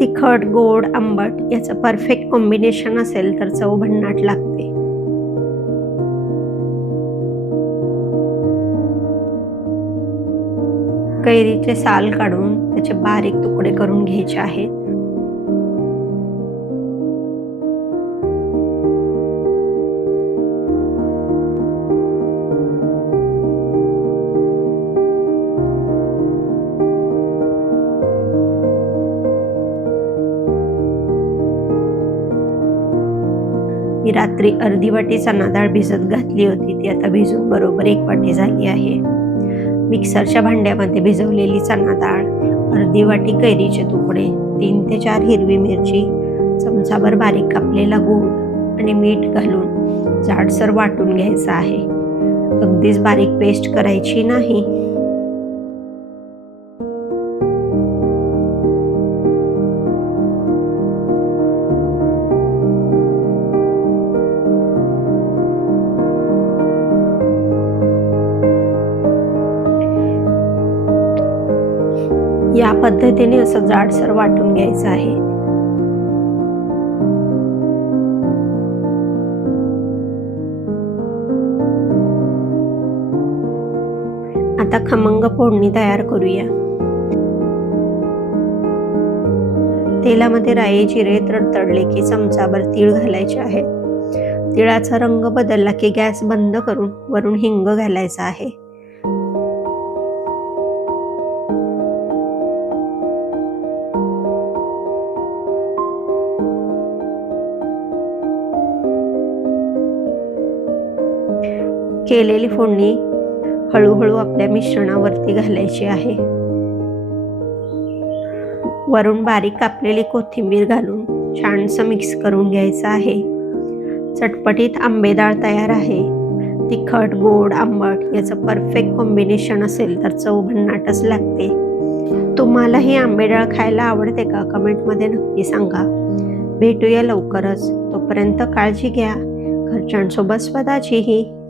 तिखट, गोड, आंबट याचं परफेक्ट कॉम्बिनेशन असेल तर चव भन्नाट लागते. कैरीचे साल काढून त्याचे बारीक तुकडे करून घ्यायचे आहेत. मी रात्री अर्धी वाटी चणा डाळ भिजत घातली होती, ती आता भिजून बरोबर 1 वाटी झाली आहे. मिक्सरच्या भांड्यामध्ये भिजवलेली चणा डाळ, अर्धी वाटी कैरीचे तुकडे, 3 ते 4 हिरवी मिरची, चमचाभर बारीक कापलेला गूळ आणि मीठ घालून जाडसर वाटून घ्यायचं आहे. अगदीच बारीक पेस्ट करायची नाही. या पद्धतीने असं जाडसर वाटून घ्यायचं आहे. आता खमंग फोडणी तयार करूया. तेलामध्ये राई जिरे तडतडले की चमचाभर तीळ घालायचे आहेत. तिळाचा रंग बदलला की गॅस बंद करून वरून हिंग घालायचा आहे. केलेली फोडणी हळूहळू आपल्या मिश्रणावरती घालायची आहे. वरून बारीक कापलेली कोथिंबीर घालून छानसं मिक्स करून घ्यायचं आहे. चटपटीत आंबेडाळ तयार आहे. तिखट, गोड, आंबट याचं परफेक्ट कॉम्बिनेशन असेल तर चव भन्नाटच लागते. तुम्हाला ही आंबेडाळ खायला आवडते का? कमेंटमध्ये नक्की सांगा. भेटूया लवकरच. तोपर्यंत काळजी घ्या. घरच्यांसोबत स्वतःचीही.